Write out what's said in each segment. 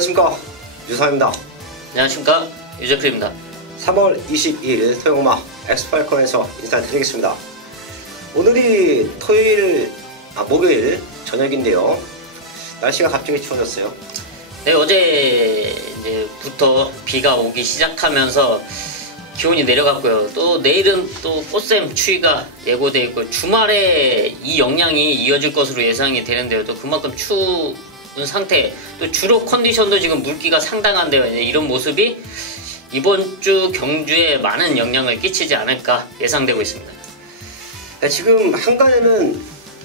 안녕하십니까, 유상입니다. 안녕하십니까, 유재필입니다. 3월 22일 토요일마 엑스팔콘에서 인사드리겠습니다. 오늘이 목요일 저녁인데요. 날씨가 갑자기 추워졌어요. 네, 어제부터 비가 오기 시작하면서 기온이 내려갔고요. 또 내일은 또 꽃샘 추위가 예고되어 있고 주말에 이 영향이 이어질 것으로 예상이 되는데요. 또 그만큼 추운 상태, 또 주로 컨디션도 지금 물기가 상당한데요. 이런 모습이 이번 주 경주에 많은 영향을 끼치지 않을까 예상되고 있습니다. 네, 지금 한간에는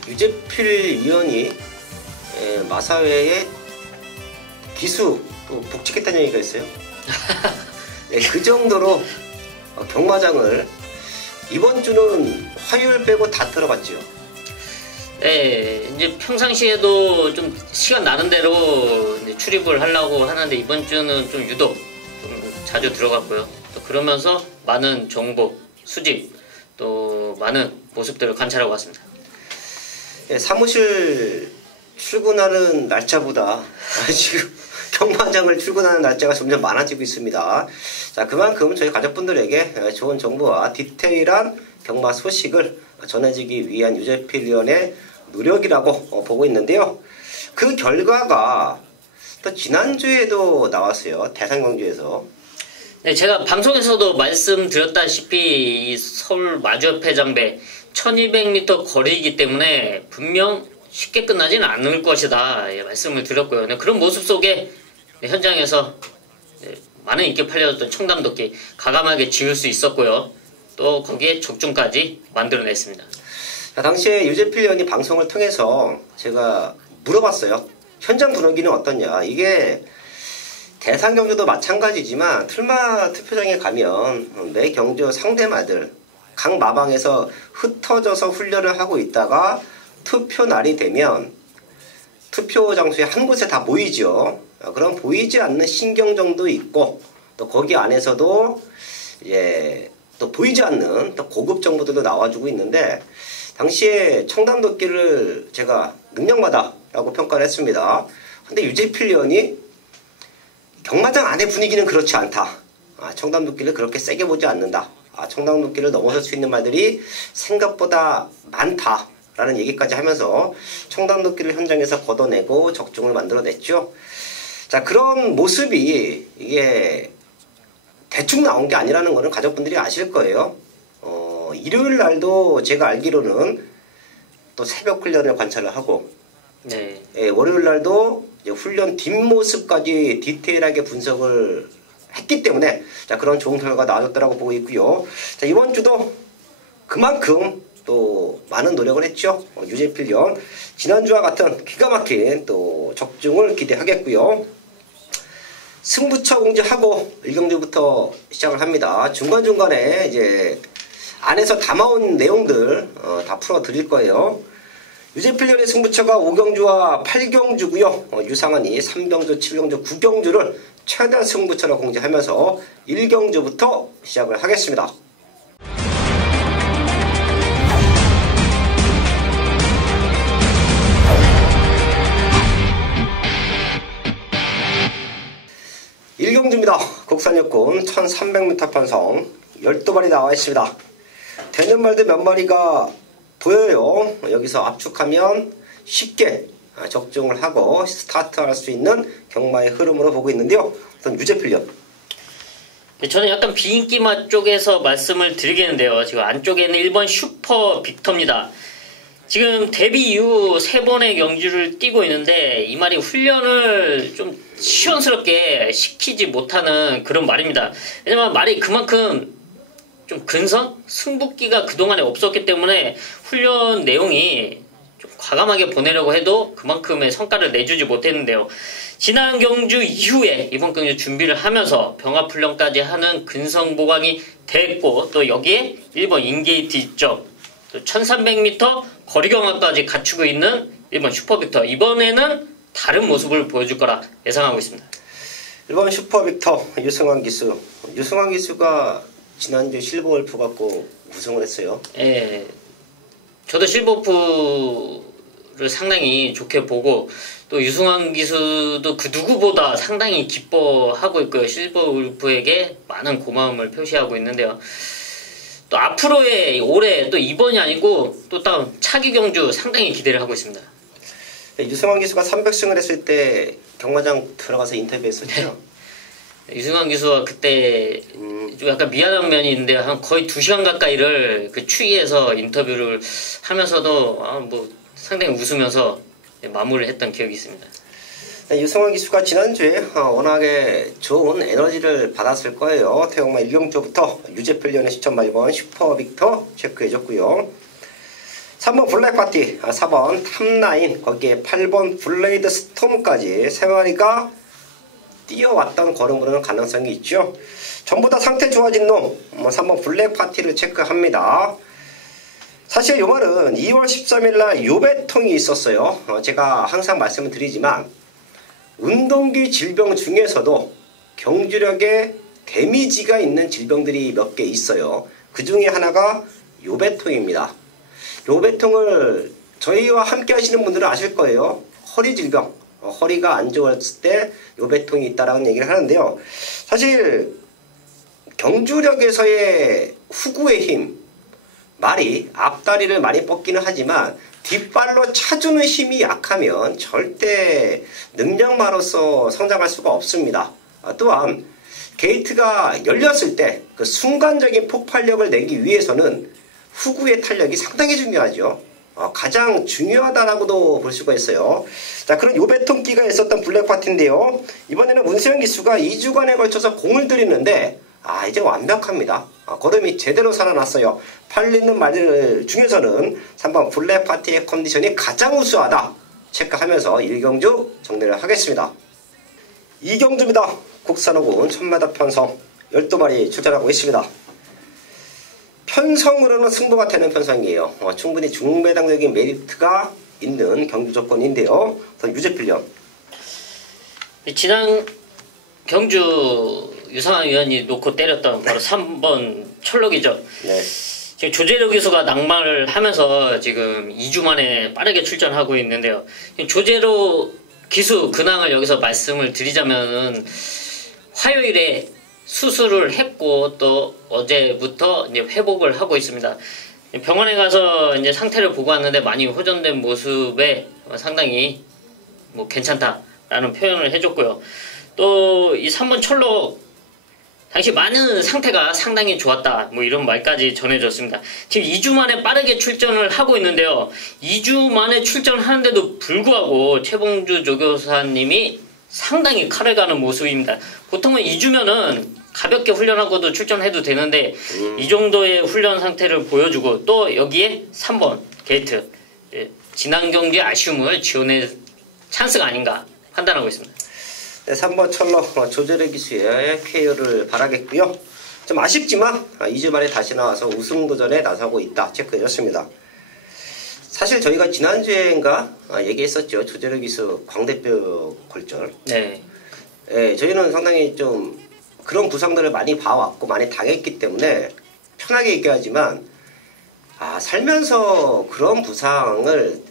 유재필 위원이 마사회에 기수 또 복직했다는 얘기가 있어요. 네, 그 정도로 경마장을 이번 주는 화요일 빼고 다 들어갔죠. 네, 이제 평상시에도 좀 시간 나는 대로 이제 출입을 하려고 하는데 이번 주는 좀 유독 좀 자주 들어갔고요. 또 그러면서 많은 정보 수집, 또 많은 모습들을 관찰하고 왔습니다. 네, 사무실 출근하는 날짜보다 지금 경마장을 출근하는 날짜가 점점 많아지고 있습니다. 자, 그만큼 저희 가족분들에게 좋은 정보와 디테일한 경마 소식을 전해주기 위한 유재필 위원의 노력이라고 보고 있는데요. 그 결과가 또 지난주에도 나왔어요. 대상경주에서. 네, 제가 방송에서도 말씀드렸다시피 이 서울 마주협회 장배 1200m 거리이기 때문에 분명 쉽게 끝나지는 않을 것이다 말씀을 드렸고요. 네, 그런 모습 속에 현장에서 많은 인기 팔려졌던 청담도끼 과감하게 지을 수 있었고요. 또 거기에 적중까지 만들어냈습니다. 자, 당시에 유재필 위원이 방송을 통해서 제가 물어봤어요. 현장 분위기는 어떠냐. 이게 대상경주도 마찬가지지만 틀마 투표장에 가면 매 경주 상대마들 각 마방에서 흩어져서 훈련을 하고 있다가 투표 날이 되면 투표 장소에 한 곳에 다 모이죠. 그럼 보이지 않는 신경정도 있고 또 거기 안에서도 또 보이지 않는 또 고급 정보들도 나와주고 있는데 당시에 청담도끼를 제가 능력마다라고 평가를 했습니다. 근데 유재필 위원이 경마장 안의 분위기는 그렇지 않다. 청담도끼를 그렇게 세게 보지 않는다. 청담도끼를 넘어설 수 있는 말들이 생각보다 많다. 라는 얘기까지 하면서 청담도끼를 현장에서 걷어내고 적중을 만들어냈죠. 자, 그런 모습이 이게 대충 나온 게 아니라는 거는 가족분들이 아실 거예요. 일요일 날도 제가 알기로는 또 새벽 훈련을 관찰을 하고 네. 월요일 날도 이제 훈련 뒷모습까지 디테일하게 분석을 했기 때문에 자, 그런 좋은 결과가 나왔더라고 보고 있고요. 자, 이번 주도 그만큼 또 많은 노력을 했죠. 유재필 위원 지난주와 같은 기가 막힌 또 적중을 기대하겠고요. 승부처 공지하고 1경주부터 시작을 합니다. 중간중간에 이제 안에서 담아온 내용들 다 풀어 드릴 거예요. 유재필 위원의 승부처가 5경주와 8경주고요. 유상한이 3경주, 7경주, 9경주를 최단 승부처로 공지하면서 1경주부터 시작을 하겠습니다. 일경주입니다. 국산육군 1300m 편성 12마리 나와 있습니다. 되는 말들 몇 마리가 보여요. 여기서 압축하면 쉽게 적중을 하고 스타트할 수 있는 경마의 흐름으로 보고 있는데요. 우선 유재필 위원. 저는 약간 비인기맛 쪽에서 말씀을 드리겠는데요. 지금 안쪽에는 1번 슈퍼 빅터입니다. 지금 데뷔 이후 3번의 경주를 뛰고 있는데 이 말이 훈련을 좀 시원스럽게 시키지 못하는 그런 말입니다. 왜냐면 말이 그만큼 좀 근성? 승부기가 그동안에 없었기 때문에 훈련 내용이 좀 과감하게 보내려고 해도 그만큼의 성과를 내주지 못했는데요. 지난 경주 이후에 이번 경주 준비를 하면서 병합훈련까지 하는 근성 보강이 됐고 또 여기에 1번 인게이트 있죠. 1300m 거리경화까지 갖추고 있는 1번 슈퍼빅터. 이번에는 다른 모습을 보여줄 거라 예상하고 있습니다. 1번 슈퍼빅터 유승환 기수. 유승환 기수가 지난주 실버골프 갖고 우승을 했어요. 예, 저도 실버골프를 상당히 좋게 보고 또 유승환 기수도 그 누구보다 상당히 기뻐하고 있고요. 실버 울프에게 많은 고마움을 표시하고 있는데요. 또 앞으로의 올해 또 이번이 아니고 또 다음 차기 경주 상당히 기대를 하고 있습니다. 유승환 기수가 300승을 했을 때 경마장 들어가서 인터뷰했었죠. 네. 유승환 기수가 그때 좀 약간 미안한 면이 있는데 한 거의 2시간 가까이를 그 추위에서 인터뷰를 하면서도 뭐 상당히 웃으면서 마무리를 했던 기억이 있습니다. 유승환 기수가 지난주에 워낙에 좋은 에너지를 받았을 거예요. 태용마 1경주부터 유재필련의 시점 말번 슈퍼빅터 체크해줬고요. 3번 블랙파티, 4번 탑라인, 거기에 8번 블레이드 스톰까지 3마리가 뛰어왔던 걸음으로는 가능성이 있죠. 전부 다 상태 좋아진 놈 3번 블랙파티를 체크합니다. 사실 요 말은 2월 13일날 요배통이 있었어요. 제가 항상 말씀을 드리지만 운동기 질병 중에서도 경주력에 데미지가 있는 질병들이 몇 개 있어요. 그 중에 하나가 요배통입니다. 요배통을 저희와 함께 하시는 분들은 아실 거예요. 허리 질병, 허리가 안 좋았을 때 요배통이 있다라는 얘기를 하는데요. 사실 경주력에서의 후구의 힘, 말이 앞다리를 많이 뻗기는 하지만 뒷발로 차주는 힘이 약하면 절대 능력마로서 성장할 수가 없습니다. 또한 게이트가 열렸을 때 그 순간적인 폭발력을 내기 위해서는 후구의 탄력이 상당히 중요하죠. 가장 중요하다라고도 볼 수가 있어요. 자, 그런 요배통기가 있었던 블랙파티인데요. 이번에는 문세영 기수가 2주간에 걸쳐서 공을 들이는데 이제 완벽합니다. 걸음이 제대로 살아났어요. 팔리는 말들 중에서는 3번 블랙파티의 컨디션이 가장 우수하다 체크하면서 1경주 정리를 하겠습니다. 2경주입니다. 국산호군 1000m 편성 12마리 출전하고 있습니다. 편성으로는 승부가 되는 편성이에요. 충분히 중매당적인 메리트가 있는 경주 조건인데요. 유재필련. 지난 경주 유상환 위원이 놓고 때렸던 바로 3번 철록이죠. 네. 지금 조재료 기수가 낙마를 하면서 지금 2주 만에 빠르게 출전하고 있는데요. 조재료 기수 근황을 여기서 말씀을 드리자면은 화요일에 수술을 했고 또 어제부터 이제 회복을 하고 있습니다. 병원에 가서 이제 상태를 보고 왔는데 많이 호전된 모습에 상당히 뭐 괜찮다라는 표현을 해줬고요. 또 이 3번 철록 당시 많은 상태가 상당히 좋았다 뭐 이런 말까지 전해졌습니다. 지금 2주 만에 빠르게 출전을 하고 있는데요. 2주 만에 출전하는데도 불구하고 최봉주 조교사님이 상당히 칼을 가는 모습입니다. 보통은 2주면은 가볍게 훈련하고도 출전해도 되는데 이 정도의 훈련 상태를 보여주고 또 여기에 3번 게이트 지난 경기의 아쉬움을 지원할 찬스가 아닌가 판단하고 있습니다. 네, 3번 철로 조재료 기수의 KO를 바라겠고요. 좀 아쉽지만 2주 만에 다시 나와서 우승도전에 나서고 있다 체크해줬습니다. 사실 저희가 지난주에인가 얘기했었죠. 조재료 기수 광대뼈 골절. 네. 네, 저희는 상당히 좀 그런 부상들을 많이 봐왔고 많이 당했기 때문에 편하게 얘기하지만 살면서 그런 부상을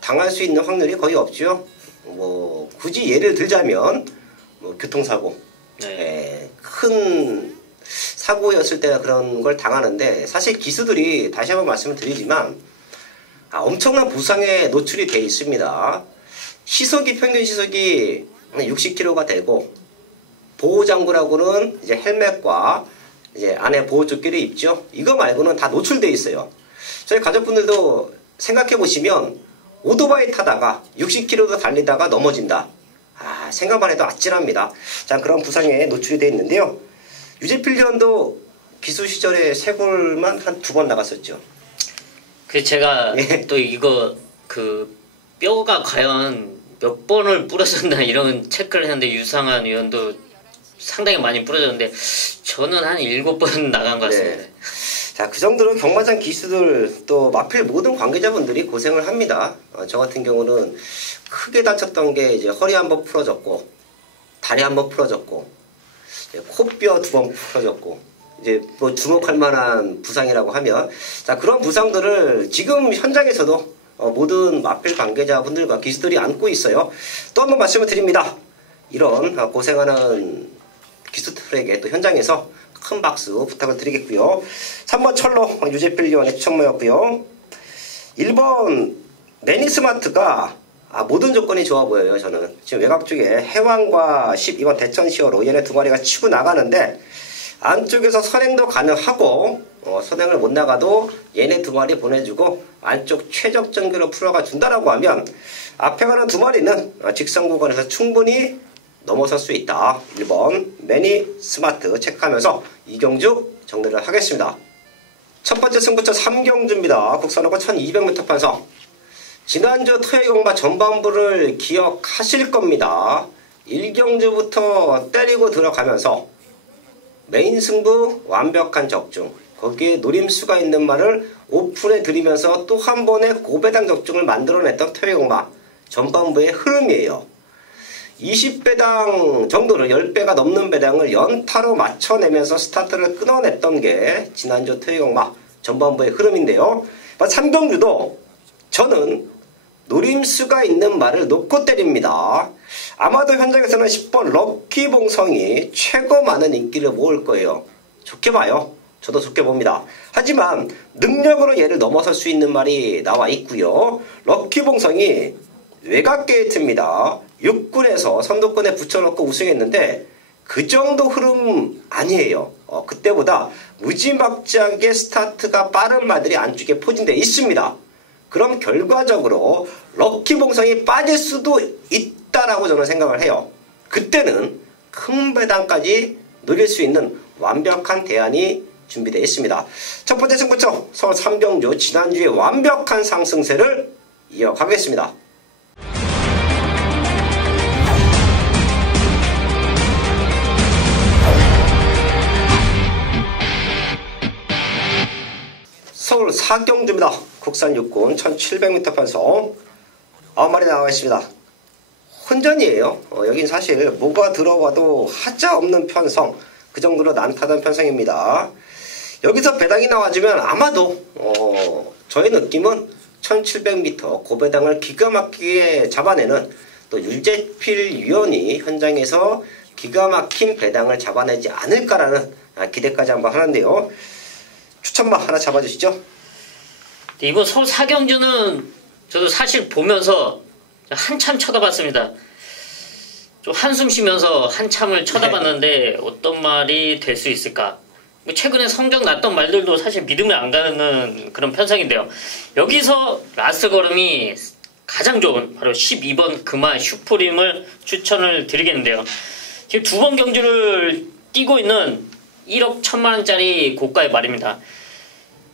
당할 수 있는 확률이 거의 없죠. 뭐 굳이 예를 들자면 뭐 교통사고, 네. 큰 사고였을 때가 그런 걸 당하는데 사실 기수들이 다시 한번 말씀을 드리지만 엄청난 부상에 노출이 돼 있습니다. 시속이 평균 시속이 60km가 되고 보호장구라고는 이제 헬멧과 이제 안에 보호조끼를 입죠. 이거 말고는 다 노출돼 있어요. 저희 가족분들도 생각해 보시면 오토바이 타다가 60km도 달리다가 넘어진다. 생각만 해도 아찔합니다. 자, 그런 부상에 노출이 돼 있는데요. 유재필련도 기수 시절에 쇄골만 한 2번 나갔었죠. 그 제가 또 이거 그 뼈가 과연 몇 번을 부러졌나 이런 체크를 했는데 유상환 위원도 상당히 많이 부러졌는데 저는 한 7번 나간 것 같습니다. 네. 자, 그 정도로 경마장 기수들 또 마필 모든 관계자분들이 고생을 합니다. 저 같은 경우는 크게 다쳤던 게 이제 허리 한번 풀어졌고 다리 한번 풀어졌고 코뼈 2번 풀어졌고 이제 뭐 주목할 만한 부상이라고 하면 자, 그런 부상들을 지금 현장에서도 모든 마필 관계자분들과 기수들이 안고 있어요. 또 한 번 말씀을 드립니다. 이런 고생하는 기수들에게 또 현장에서 큰 박수 부탁을 드리겠고요. 3번 철로 유재필 위원의 추천모였고요. 1번 매니스마트가 모든 조건이 좋아 보여요. 저는 지금 외곽 쪽에 해왕과 12번 대천시어로 얘네 두 마리가 치고 나가는데 안쪽에서 선행도 가능하고 선행을 못 나가도 얘네 두 마리 보내주고 안쪽 최적 전개로 풀어가 준다라고 하면 앞에 가는 두 마리는 직선 구간에서 충분히 넘어설 수 있다. 1번 매니스마트 체크하면서 이경주 정리를 하겠습니다. 첫 번째 승부처 3경주입니다. 국산호고 1200m 판서. 지난주 토요일경마 전반부를 기억하실 겁니다. 1경주부터 때리고 들어가면서 메인 승부 완벽한 적중, 거기에 노림수가 있는 말을 오픈해 드리면서 또 한 번의 고배당 적중을 만들어냈던 토요일경마 전반부의 흐름이에요. 20배당 정도를 10배가 넘는 배당을 연타로 맞춰내면서 스타트를 끊어냈던 게 지난주 토요일경마 전반부의 흐름인데요. 3경주도 저는 노림수가 있는 말을 놓고 때립니다. 아마도 현장에서는 10번 럭키봉성이 최고 많은 인기를 모을 거예요. 좋게 봐요. 저도 좋게 봅니다. 하지만 능력으로 얘를 넘어설 수 있는 말이 나와 있고요. 럭키봉성이 외곽 게이트입니다. 6군에서 선두권에 붙여놓고 우승했는데 그 정도 흐름 아니에요. 그때보다 무지막지하게 스타트가 빠른 말들이 안쪽에 포진되어 있습니다. 그럼 결과적으로 럭키봉성이 빠질 수도 있다라고 저는 생각을 해요. 그때는 큰 배당까지 노릴 수 있는 완벽한 대안이 준비되어 있습니다. 첫 번째 승부처 서울 3경주 지난주에 완벽한 상승세를 이어가겠습니다. 서울 4경주입니다. 국산 육군 1700m 판서 9마리 나와 있습니다. 혼전이에요. 여긴 사실 뭐가 들어와도 하자 없는 편성, 그 정도로 난타던 편성입니다. 여기서 배당이 나와주면 아마도 저의 느낌은 1700m 고배당을 기가 막히게 잡아내는 또 유재필 위원이 현장에서 기가 막힌 배당을 잡아내지 않을까라는 기대까지 한번 하는데요. 추천마 하나 잡아주시죠. 이번 서울 4경주는 저도 사실 보면서 한참 쳐다봤습니다. 좀 한숨 쉬면서 한참을 쳐다봤는데 어떤 말이 될 수 있을까? 최근에 성적 났던 말들도 사실 믿음이 안 가는 그런 편성인데요. 여기서 라스트 걸음이 가장 좋은 바로 12번 금화 슈프림을 추천을 드리겠는데요. 지금 두 번 경주를 뛰고 있는 1억 1000만원짜리 고가의 말입니다.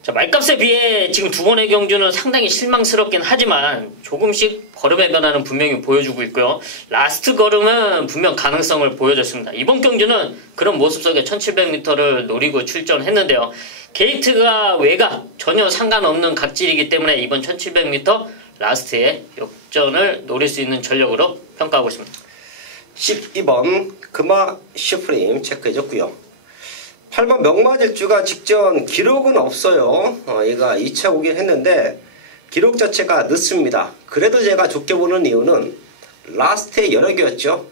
자, 말값에 비해 지금 두 번의 경주는 상당히 실망스럽긴 하지만 조금씩 걸음의 변화는 분명히 보여주고 있고요. 라스트 걸음은 분명 가능성을 보여줬습니다. 이번 경주는 그런 모습 속에 1700m를 노리고 출전했는데요. 게이트가 외곽 전혀 상관없는 각질이기 때문에 이번 1700m 라스트에 역전을 노릴 수 있는 전력으로 평가하고 있습니다. 12번 금화 슈프림 체크해줬고요. 8번 명마질주가 직전 기록은 없어요. 얘가 2차 오긴 했는데 기록 자체가 늦습니다. 그래도 제가 좋게 보는 이유는 라스트의 여력이었죠.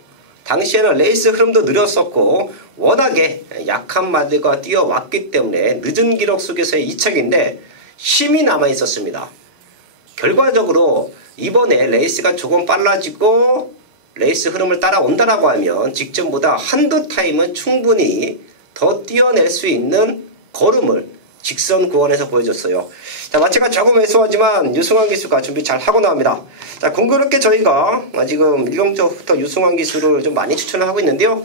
당시에는 레이스 흐름도 느렸었고 워낙에 약한 마들과 뛰어왔기 때문에 늦은 기록 속에서의 2착인데 힘이 남아있었습니다. 결과적으로 이번에 레이스가 조금 빨라지고 레이스 흐름을 따라온다라고 하면 직전보다 한두 타임은 충분히 더 뛰어낼 수 있는 걸음을 직선 구원에서 보여줬어요. 자, 마체가 조금 왜소하지만 유승환 기수가 준비 잘 하고 나옵니다. 자, 공교롭게 저희가 지금 1경주부터 유승환 기수를 좀 많이 추천을 하고 있는데요.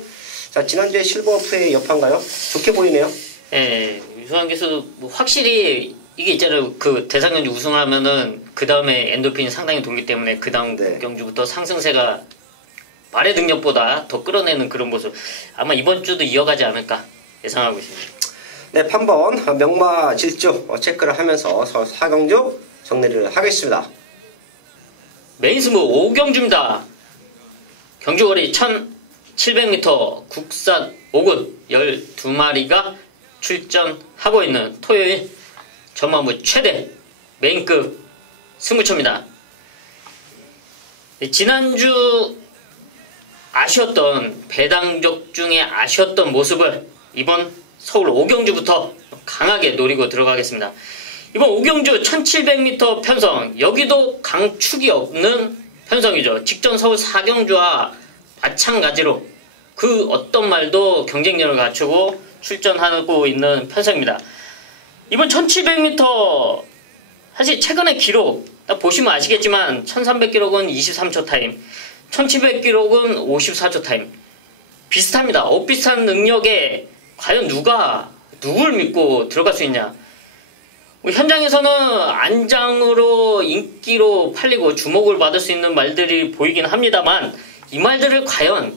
자, 지난주에 실버오프의 여파인가요? 좋게 보이네요. 네, 유승환 기수 확실히 이게 있잖아요. 그 대상경주 우승하면은 그 다음에 엔도핀이 상당히 돌기 때문에 그 다음 경주부터 상승세가 말의 능력보다 더 끌어내는 그런 모습. 아마 이번 주도 이어가지 않을까 예상하고 있습니다. 네, 판번 명마 질주 체크를 하면서 4경주 정리를 하겠습니다. 메인 승부 5경주입니다. 경주거리 1700m 국산 5군 12마리가 출전하고 있는 토요일 전반부 최대 메인급 승부처입니다. 지난주 아쉬웠던 배당적 중에 아쉬웠던 모습을 이번 서울 오경주부터 강하게 노리고 들어가겠습니다. 이번 오경주 1700m 편성, 여기도 강축이 없는 편성이죠. 직전 서울 4경주와 마찬가지로 그 어떤 말도 경쟁력을 갖추고 출전하고 있는 편성입니다. 이번 1700m 사실 최근의 기록 딱 보시면 아시겠지만 1300기록은 23초 타임, 1700기록은 54초 타임. 비슷합니다. 비슷한 능력에 과연 누굴 믿고 들어갈 수 있냐. 현장에서는 안장으로 인기로 팔리고 주목을 받을 수 있는 말들이 보이긴 합니다만 이 말들을 과연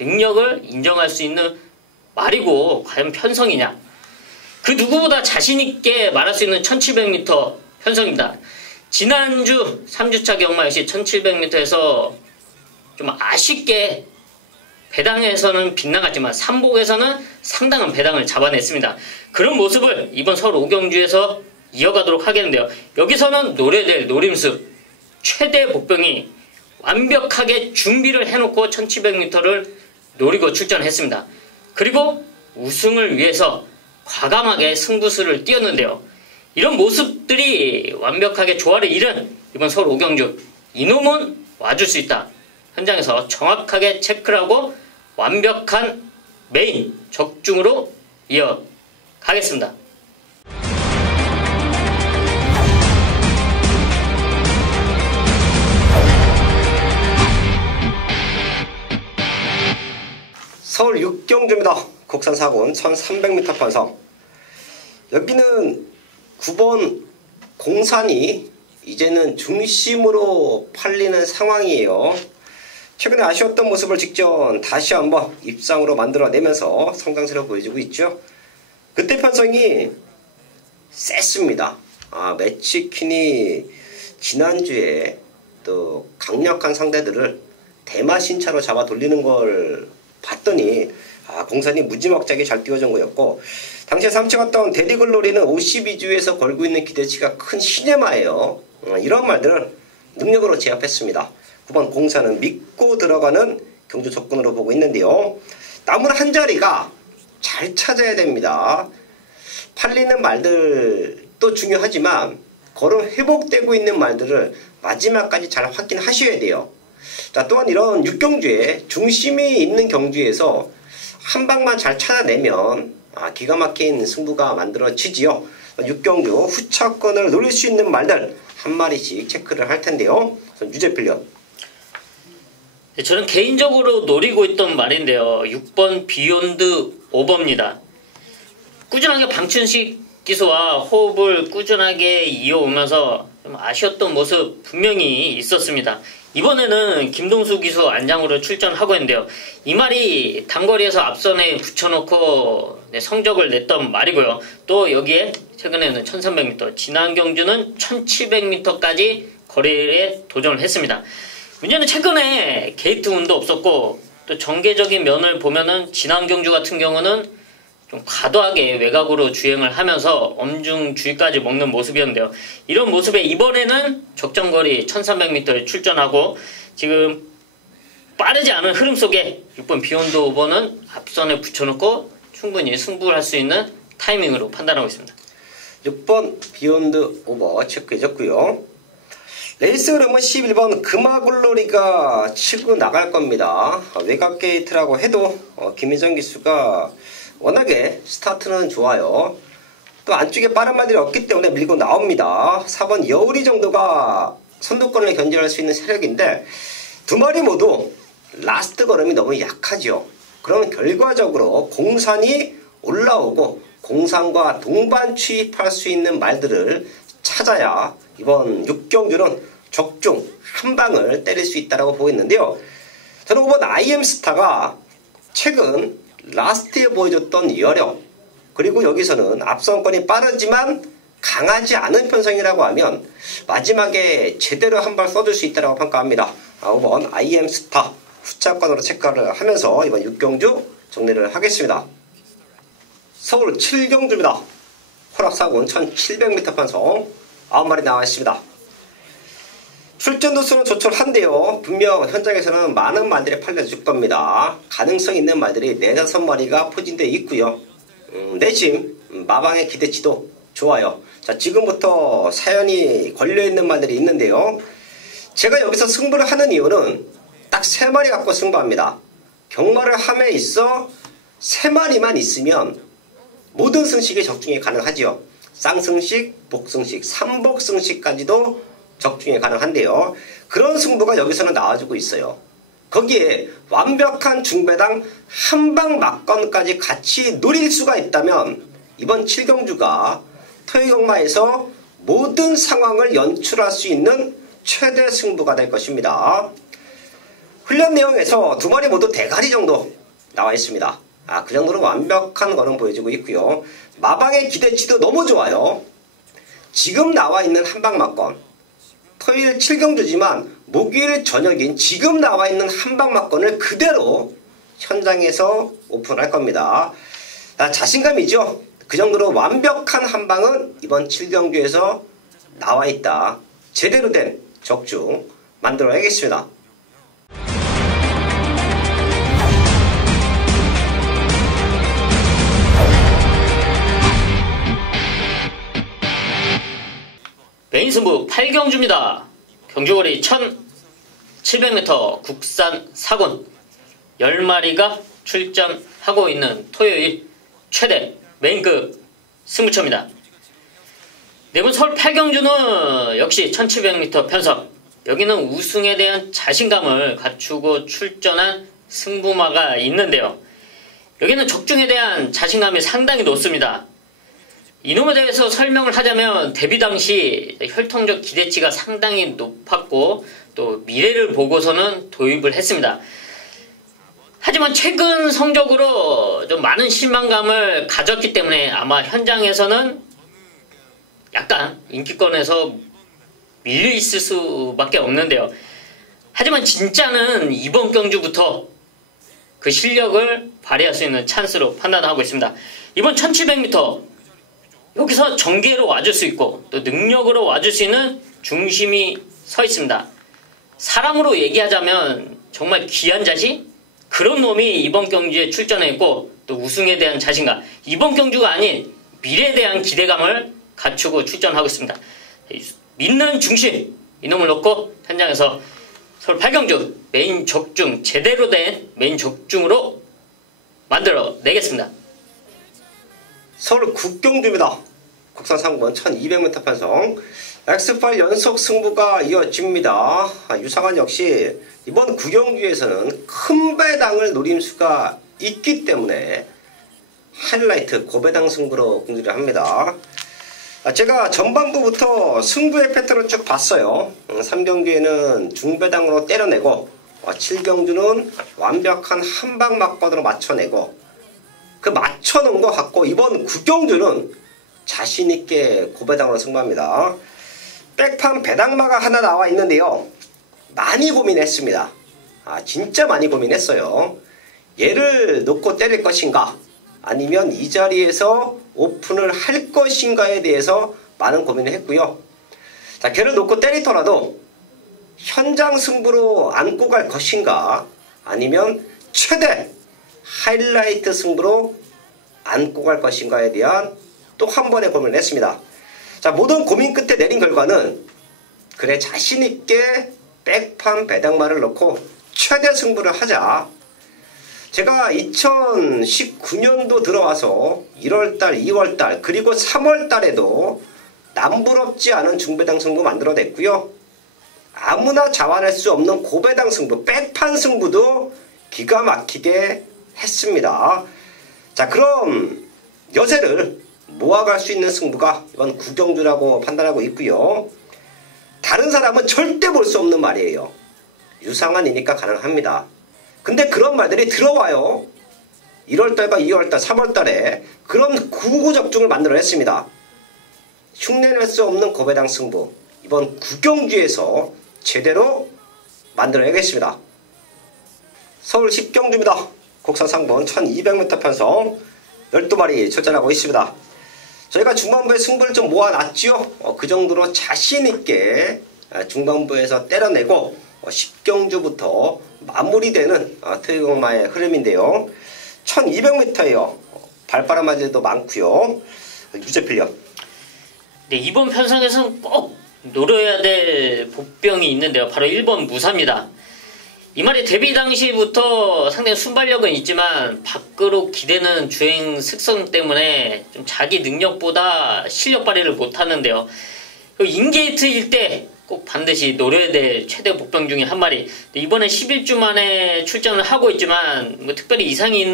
능력을 인정할 수 있는 말이고 과연 편성이냐. 그 누구보다 자신있게 말할 수 있는 1700m 편성입니다. 지난주 3주차 경마 역시 1700m에서 좀 아쉽게 배당에서는 빗나갔지만 삼복에서는 상당한 배당을 잡아냈습니다. 그런 모습을 이번 서울 오경주에서 이어가도록 하겠는데요. 여기서는 노려될 노림수 최대 복병이 완벽하게 준비를 해놓고 1700m를 노리고 출전했습니다. 그리고 우승을 위해서 과감하게 승부수를 띄웠는데요. 이런 모습들이 완벽하게 조화를 이룬 이번 서울 오경주, 이놈은 와줄 수 있다. 현장에서 정확하게 체크를 하고 완벽한 메인 적중으로 이어가겠습니다. 서울 6경주입니다. 국산 4군 1300m 편성. 여기는 9번 공산이 이제는 중심으로 팔리는 상황이에요. 최근에 아쉬웠던 모습을 직전 다시 한번 입상으로 만들어내면서 성장세를 보여주고 있죠. 그때 편성이 셌습니다. 매치킨이 지난주에 또 강력한 상대들을 대마신차로 잡아 돌리는 걸 봤더니 공산이 무지막지하게 잘 띄워준 거였고, 당시에 삼쳐갔던 데디글로리는 52주에서 걸고 있는 기대치가 큰 시네마예요. 이런 말들을 능력으로 제압했습니다. 9번 공사는 믿고 들어가는 경주 접근으로 보고 있는데요. 남은 한 자리가 잘 찾아야 됩니다. 팔리는 말들도 중요하지만 걸음 회복되고 있는 말들을 마지막까지 잘 확인하셔야 돼요. 자, 또한 이런 6경주에 중심이 있는 경주에서 한 방만 잘 찾아내면 기가 막힌 승부가 만들어지지요. 6경주 후차권을 노릴 수 있는 말들 한 마리씩 체크를 할 텐데요. 유재필련. 저는 개인적으로 노리고 있던 말인데요. 6번 비욘드 오버입니다. 꾸준하게 방춘식 기수와 호흡을 꾸준하게 이어오면서 좀 아쉬웠던 모습 분명히 있었습니다. 이번에는 김동수 기수 안장으로 출전하고 있는데요. 이 말이 단거리에서 앞선에 붙여놓고 성적을 냈던 말이고요. 또 여기에 최근에는 1300m, 지난 경주는 1700m까지 거리에 도전을 했습니다. 문제는 최근에 게이트 운도 없었고 또 정계적인 면을 보면은 지난 경주 같은 경우는 좀 과도하게 외곽으로 주행을 하면서 엄중주의까지 먹는 모습이었는데요. 이런 모습에 이번에는 적정거리 1300m에 출전하고 지금 빠르지 않은 흐름 속에 6번 비욘드 오버는 앞선에 붙여놓고 충분히 승부를 할 수 있는 타이밍으로 판단하고 있습니다. 6번 비욘드 오버 체크해줬고요. 레이스 흐름은 11번 금화글로리가 치고 나갈 겁니다. 외곽 게이트라고 해도 김희정 기수가 워낙에 스타트는 좋아요. 또 안쪽에 빠른 말들이 없기 때문에 밀고 나옵니다. 4번 여우리 정도가 선두권을 견제할 수 있는 세력인데 두 마리 모두 라스트 걸음이 너무 약하죠. 그러면 결과적으로 공산이 올라오고 공산과 동반 취입할 수 있는 말들을 찾아야 이번 6경주는 적중 한 방을 때릴 수 있다고 보고 있는데요. 저는 5번 IM스타가 최근 라스트에 보여줬던 여력, 그리고 여기서는 앞선권이 빠르지만 강하지 않은 편성이라고 하면 마지막에 제대로 한 발 써줄 수 있다고 평가합니다. 5번 IM스타 후차권으로 체크를 하면서 이번 6경주 정리를 하겠습니다. 서울 7경주입니다. 호락사군 1700m 편성 9마리 나와 있습니다. 출전 도수는 조촐한데요. 분명 현장에서는 많은 말들이 팔려줄 겁니다. 가능성 있는 말들이 4~5마리가 포진되어 있고요. 내심 마방의 기대치도 좋아요. 자, 지금부터 사연이 걸려있는 말들이 있는데요. 제가 여기서 승부를 하는 이유는 딱 3마리 갖고 승부합니다. 경마를 함에 있어 3마리만 있으면 모든 승식이 적중이 가능하지요. 쌍승식, 복승식, 삼복승식까지도 적중이 가능한데요. 그런 승부가 여기서는 나와주고 있어요. 거기에 완벽한 중배당 한방 막건까지 같이 노릴 수가 있다면 이번 7경주가 토요경마에서 모든 상황을 연출할 수 있는 최대 승부가 될 것입니다. 훈련 내용에서 2마리 모두 대가리 정도 나와 있습니다. 그 정도로 완벽한 거는 보여주고 있고요. 마방의 기대치도 너무 좋아요. 지금 나와 있는 한방막건, 토요일 7경주지만 목요일 저녁인 지금 나와 있는 한방막건을 그대로 현장에서 오픈할 겁니다. 자신감이죠. 그 정도로 완벽한 한방은 이번 7경주에서 나와 있다. 제대로 된 적중 만들어야겠습니다. 메인 승부 8경주입니다. 경주거리 1700m 국산 사군 10마리가 출전하고 있는 토요일 최대 메인급 승부처입니다. 내분 서울 8경주는 역시 1700m 편성. 여기는 우승에 대한 자신감을 갖추고 출전한 승부마가 있는데요. 여기는 적중에 대한 자신감이 상당히 높습니다. 이놈에 대해서 설명을 하자면 데뷔 당시 혈통적 기대치가 상당히 높았고 또 미래를 보고서는 도입을 했습니다. 하지만 최근 성적으로 좀 많은 실망감을 가졌기 때문에 아마 현장에서는 약간 인기권에서 밀려 있을 수밖에 없는데요. 하지만 진짜는 이번 경주부터 그 실력을 발휘할 수 있는 찬스로 판단하고 있습니다. 이번 1700m 여기서 정계로 와줄 수 있고 또 능력으로 와줄 수 있는 중심이 서 있습니다. 사람으로 얘기하자면 정말 귀한 자식? 그런 놈이 이번 경주에 출전했고 또 우승에 대한 자신감, 이번 경주가 아닌 미래에 대한 기대감을 갖추고 출전하고 있습니다. 믿는 중심, 이놈을 놓고 현장에서 서울 8경주 메인 적중, 제대로 된 메인 적중으로 만들어 내겠습니다. 서울 9경주입니다. 국산 상권 1200m 편성 X8 연속 승부가 이어집니다. 유상환 역시 이번 9경주에서는 큰 배당을 노릴 수가 있기 때문에 하이라이트 고배당 승부로 공지를 합니다. 제가 전반부부터 승부의 패턴을 쭉 봤어요. 3경주에는 중배당으로 때려내고 7경주는 완벽한 한방 막건으로 맞춰내고 그 맞춰놓은 것 같고 이번 9경주는 자신있게 고배당으로 승부합니다. 백판 배당마가 하나 나와 있는데요. 많이 고민했습니다. 진짜 많이 고민했어요. 얘를 놓고 때릴 것인가 아니면 이 자리에서 오픈을 할 것인가에 대해서 많은 고민을 했고요. 자, 걔를 놓고 때리더라도 현장 승부로 안고 갈 것인가 아니면 최대 하이라이트 승부로 안고 갈 것인가에 대한 또 한 번의 고민을 했습니다. 자, 모든 고민 끝에 내린 결과는 그래 자신있게 백판 배당마를 넣고 최대 승부를 하자. 제가 2019년도 들어와서 1월달, 2월달 그리고 3월달에도 남부럽지 않은 중배당 승부 만들어냈고요. 아무나 자완할 수 없는 고배당 승부, 백판 승부도 기가 막히게 했습니다. 자, 그럼 여세를 모아갈 수 있는 승부가 이번 9경주라고 판단하고 있고요. 다른 사람은 절대 볼 수 없는 말이에요. 유상한이니까 가능합니다. 근데 그런 말들이 들어와요. 1월달과 2월달, 3월달에 그런 구구적중을 만들어냈습니다. 흉내낼 수 없는 고배당 승부 이번 9경주에서 제대로 만들어야겠습니다. 서울 10경주입니다. 국산 상본 1200m 편성 12마리 출전하고 있습니다. 저희가 중반부에 승부를 좀 모아놨지요. 그 정도로 자신있게 중반부에서 때려내고 10경주부터 마무리되는 토요일마의 흐름인데요. 1200m예요. 발바람 아재도 많고요. 유제필력. 네, 이번 편성에서는 꼭 노려야 될 복병이 있는데요. 바로 1번 무사입니다. 이 말이 데뷔 당시부터 상당히 순발력은 있지만 밖으로 기대는 주행 습성 때문에 좀 자기 능력보다 실력 발휘를 못하는데요. 인게이트일 때 꼭 반드시 노려야 될 최대 복병 중에 한 마리. 이번에 11주 만에 출전을 하고 있지만 뭐 특별히 이상이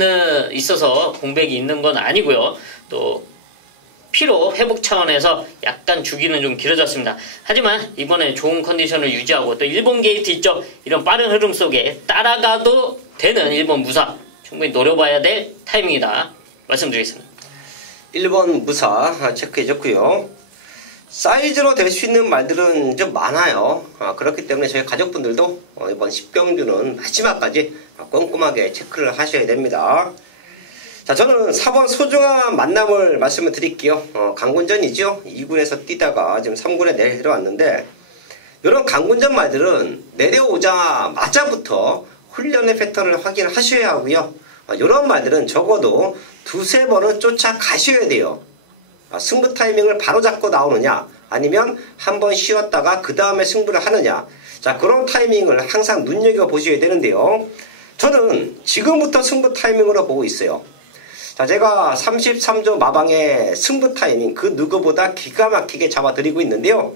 있어서 공백이 있는 건 아니고요. 또 피로 회복 차원에서 약간 주기는 좀 길어졌습니다. 하지만 이번에 좋은 컨디션을 유지하고 또 일본 게이트 있죠. 이런 빠른 흐름 속에 따라가도 되는 일본 무사 충분히 노려봐야 될 타이밍이다 말씀드리겠습니다. 1번 무사 체크해줬고요. 사이즈로 될 수 있는 말들은 좀 많아요. 그렇기 때문에 저희 가족분들도 이번 10경주는 마지막까지 꼼꼼하게 체크를 하셔야 됩니다. 자, 저는 4번 소중한 만남을 말씀을 드릴게요. 강군전이죠. 2군에서 뛰다가 지금 3군에 내려왔는데 이런 강군전 말들은 내려오자마자부터 훈련의 패턴을 확인하셔야 하고요. 이런 말들은 적어도 두세 번은 쫓아가셔야 돼요. 승부 타이밍을 바로 잡고 나오느냐 아니면 한번 쉬었다가 그 다음에 승부를 하느냐, 자, 그런 타이밍을 항상 눈여겨보셔야 되는데요. 저는 지금부터 승부 타이밍으로 보고 있어요. 자, 제가 33조 마방의 승부 타이밍 그 누구보다 기가 막히게 잡아드리고 있는데요.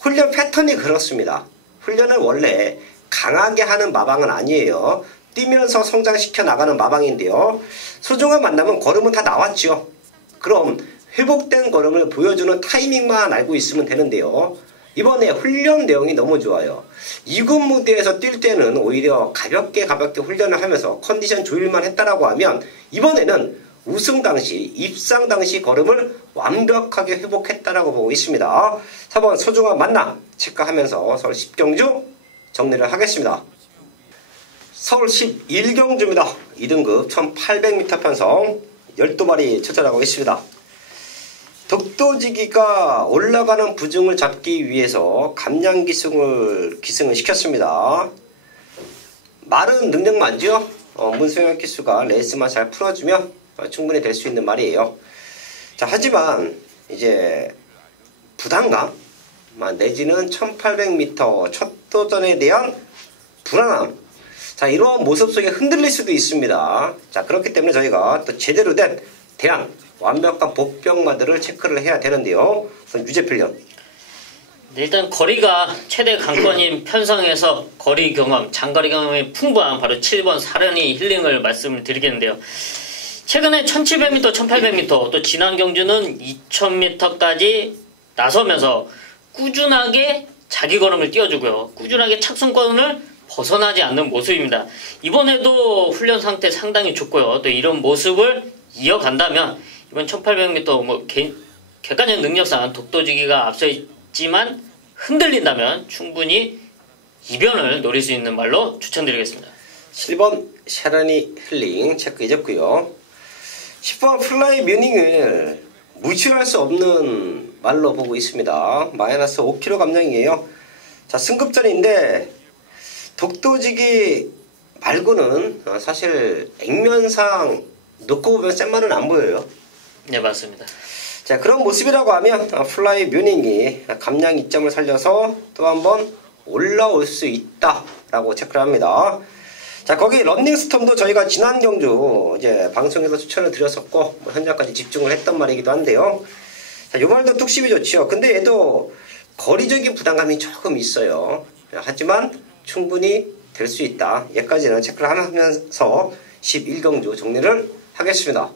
훈련 패턴이 그렇습니다. 훈련을 원래 강하게 하는 마방은 아니에요. 뛰면서 성장시켜 나가는 마방인데요. 소중한 만남은 걸음은 다 나왔죠. 그럼 회복된 걸음을 보여주는 타이밍만 알고 있으면 되는데요. 이번에 훈련 내용이 너무 좋아요. 2군 무대에서 뛸 때는 오히려 가볍게 훈련을 하면서 컨디션 조율만 했다라고 하면 이번에는 우승 당시, 입상 당시 걸음을 완벽하게 회복했다라고 보고 있습니다. 4번 소중한 만남 체크하면서 서울 10경주 정리를 하겠습니다. 서울 11경주입니다. 2등급 1800m 편성 12마리 출전하고 있습니다. 독도지기가 올라가는 부중을 잡기 위해서 감량 기승을 시켰습니다. 말은 능력만죠. 문승혁 기수가 레이스만 잘 풀어주면 충분히 될 수 있는 말이에요. 자, 하지만 이제 부담감 내지는 1800m 첫 도전에 대한 불안함, 자, 이러한 모습 속에 흔들릴 수도 있습니다. 자, 그렇기 때문에 저희가 또 제대로 된 대안, 완벽한 복병마들을 체크를 해야 되는데요. 유제필련. 네, 일단 거리가 최대 강권인 편성에서 거리 경험, 장거리 경험이 풍부한 바로 7번 사려니 힐링을 말씀을 드리겠는데요. 최근에 1700m, 1800m, 또 지난 경주는 2000m까지 나서면서 꾸준하게 자기 걸음을 띄워주고요. 꾸준하게 착순권을 벗어나지 않는 모습입니다. 이번에도 훈련 상태 상당히 좋고요. 또 이런 모습을 이어간다면 이번 1800m 객관적 능력상 독도지기가 앞서 있지만 흔들린다면 충분히 이변을 노릴 수 있는 말로 추천드리겠습니다. 7번 샤라니 힐링 체크해줬고요. 10번 플라이 뮤닝을 무시할 수 없는 말로 보고 있습니다. 마이너스 5kg 감량이에요. 자, 승급전인데 독도지기 말고는 사실 액면상 놓고 보면 센 말은 안 보여요. 네, 맞습니다. 자, 그런 모습이라고 하면 플라이 뮤닝이 감량 이점을 살려서 또 한번 올라올 수 있다라고 체크를 합니다. 자, 거기 런닝스톰도 저희가 지난 경주 이제 방송에서 추천을 드렸었고 현장까지 집중을 했던 말이기도 한데요. 자, 요 말도 뚝심이 좋죠. 근데 얘도 거리적인 부담감이 조금 있어요. 하지만 충분히 될 수 있다. 얘까지는 체크를 하면서 11경주 정리를 하겠습니다.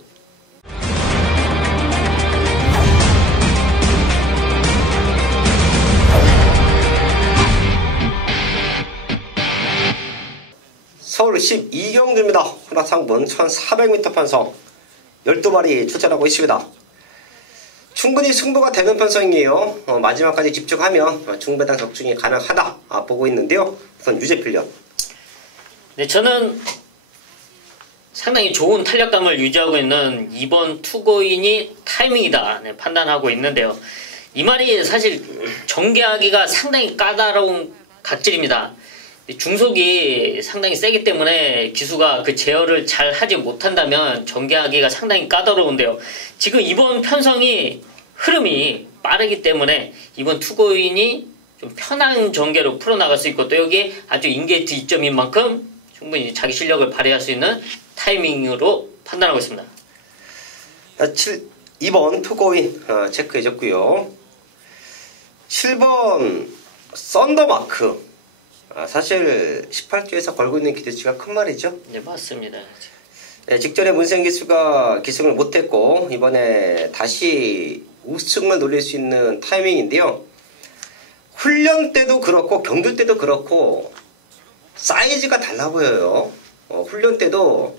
서울 12경주입니다. 혼합상분 1400m 편성 12마리 출전하고 있습니다. 충분히 승부가 되는 편성이에요. 마지막까지 집중하면 중배당 적중이 가능하다 보고 있는데요. 우선 유제필련. 네, 저는 상당히 좋은 탄력감을 유지하고 있는 이번 투고인이 타이밍이다 판단하고 있는데요. 이 말이 사실 전개하기가 상당히 까다로운 각질입니다. 중속이 상당히 세기 때문에 기수가 그 제어를 잘 하지 못한다면 전개하기가 상당히 까다로운데요. 지금 이번 편성이 흐름이 빠르기 때문에 이번 투고인이 좀 편한 전개로 풀어나갈 수 있고 또 여기 아주 인게이트 이점인 만큼 충분히 자기 실력을 발휘할 수 있는 타이밍으로 판단하고 있습니다. 2번 투고인 체크해줬고요. 7번 썬더마크. 사실 18주에서 걸고 있는 기대치가 큰 말이죠. 네, 맞습니다. 네, 직전에 문세영 기수가 기승을 못했고 이번에 다시 우승을 노릴 수 있는 타이밍인데요. 훈련 때도 그렇고 경주 때도 그렇고 사이즈가 달라 보여요. 훈련 때도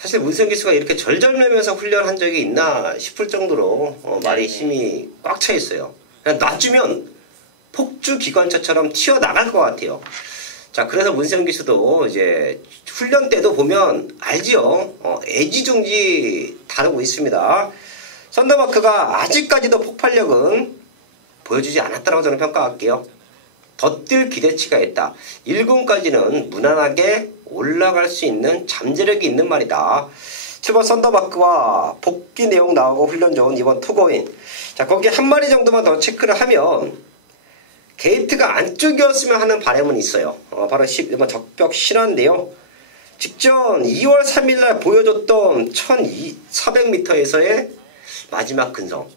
사실 문세영 기수가 이렇게 절절매면서 훈련한 적이 있나 싶을 정도로 말이 힘이 꽉 차 있어요. 그냥 놔주면 폭주 기관차처럼 튀어나갈 것 같아요. 자, 그래서 문세영 기수도 이제 훈련 때도 보면 알지요. 애지중지 다루고 있습니다. 썬더마크가 아직까지도 폭발력은 보여주지 않았다고 저는 평가할게요. 더 뛸 기대치가 있다. 1군까지는 무난하게 올라갈 수 있는 잠재력이 있는 말이다. 7번 썬더마크와 복귀 내용 나오고 훈련 좋은 2번 투고인. 자, 거기 한 마리 정도만 더 체크를 하면 게이트가 안쪽이었으면 하는 바람은 있어요. 바로 11번 적벽 신화인데요. 직전 2월 3일날 보여줬던 1400m에서의 마지막 근성.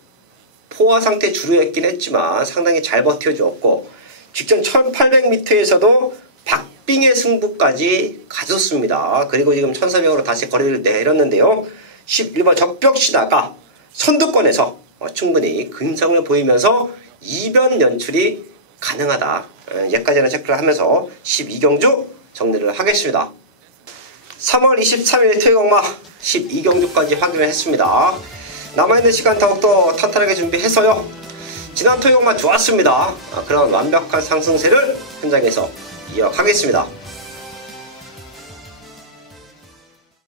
포화 상태 주루였긴 했지만 상당히 잘 버텨줬고 직전 1800m에서도 박빙의 승부까지 가졌습니다. 그리고 지금 1400으로 다시 거리를 내렸는데요. 11번 적벽 신화가 선두권에서 충분히 근성을 보이면서 이변 연출이 가능하다. 여기까지는 체크를 하면서 12경주 정리를 하겠습니다. 3월 23일 토요일마 12경주까지 확인을 했습니다. 남아있는 시간 더욱더 탄탄하게 준비해서요. 지난 토요일마 좋았습니다. 그런 완벽한 상승세를 현장에서 이어가겠습니다.